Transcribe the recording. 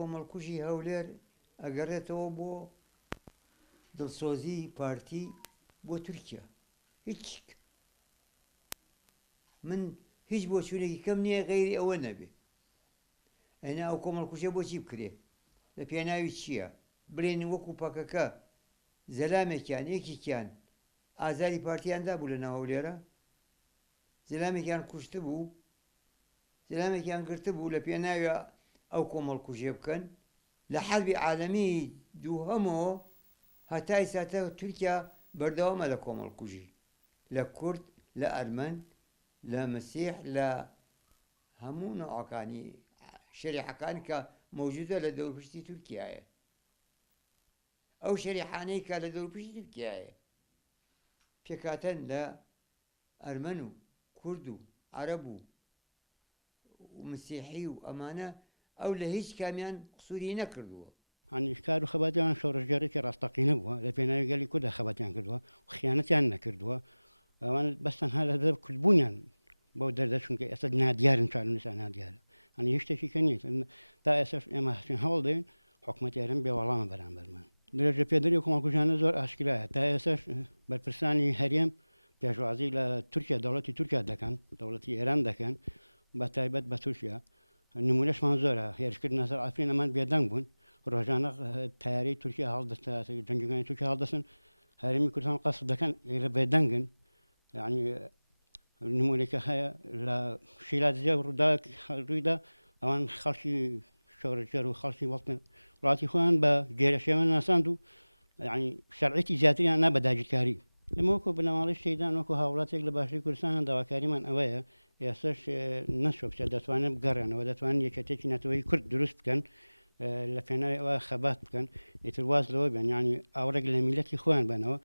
کۆمەڵکوژی هەولێر ئەگەڕێتەوە بۆ دڵسۆزی پارتی بۆ تورکیا. هیچ من هیچ بۆچوونێکی کەم نییە غەیری ئەوە نەبێ. ئەینا ئەو کۆمەڵکوژە بۆچی بکرێ؟ لە پێناوی چییە؟ برێن وەکو پەکەکە زەلامێکیان یەکێکیان ئازاری پارتیاندا بوو لە ناو هەولێرە، زەلامێکیان کوشت بوو، زەلامێکیان گرتە بوو لە پێناوی ئەو کۆمەڵکوژێ بکەن. لە حەربی عالەمی دووهەمەوە هەتا ئێستاتە تورکیا بەردەوامە لە کۆمەڵکوژی، لە کورد، لە ئەرمەن، لە مەسیح، لە هەموو نەوعەکانی شەریحەکانی کە مەوجودە لە دەوروپشتی تورکیایە. ئەو شەریحانەی کە لە دەوروپشتی تورکیایە پێکاتەن لە ئەرمەن و کورد و عەرەب و مسیحی و ئەمانە ئەو لە هیچ کامیان قسووری نەکردووە. هەنی کار و خەباتیان شۆڕژگارێکی ڕاستەقینە بووە لە پێناوی گەلی کوردە خەباتیان کردووە و خیانەتیان نەکردووە. ئەوان بەستەنها لە دەر کورتبوونیان بۆ دەردەچون کە ئێستا نادیارن، چالونیسان نادیارە. هەنی هیچ شتێکی کە نیە تا ئێستاش ئێمە هەستین هەوڵ دەین حکوومەتی هەرێم بێوەڵامە بەرامبەرمان. درێژە پێدەری کۆمەڵکوژانە زۆر ئاشکرایە. تا ئێستاش بەرپرسانی هەرێم پێشوازی لە تورکیا دەوڵەتی تورکیا دەکەن، دەوڵەتی ئێران دەکەن، بە تایبەت بە تورکیا. نمونەشمان زۆرە، هێرشکردنە سەر ئافرین ئەمان بێدەنگ بوون، ڕۆژانە تایارەی تورکیا هەڵدەستا، جەنگەکانی تورکیا هەڵدەستن، هەرێمی کوردستان قەسب دەکەن، ئێرە بێدەنگن. یعنی نمونێکە هەیە لە شیرازیە ڕوویدا ئەوان خەڵکی شۆڕەجەر و خەڵکی وڵاتی خۆیان بە گێرەشێوە ناساند و یعنی شەرعێتی زیاتریان نا بە داگیرکاری. ئێمە وەکو بنەماڵی شتێدان وەکو هاوڵاتێک لە باشووری کوردستان داواکاریمان ئەوەیە ئێستاش نەشۆکسە دەتوانن بگەڕێنەوە، دەتوانن یەکێتێکی نەتەوەی کورد دروست بکەن، لە پێناوی ئەوە خەبات بکەن، ئیتر واز لەوە بێن، یعنی ئاوڕێک لە میلەتی خۆیان بنەوە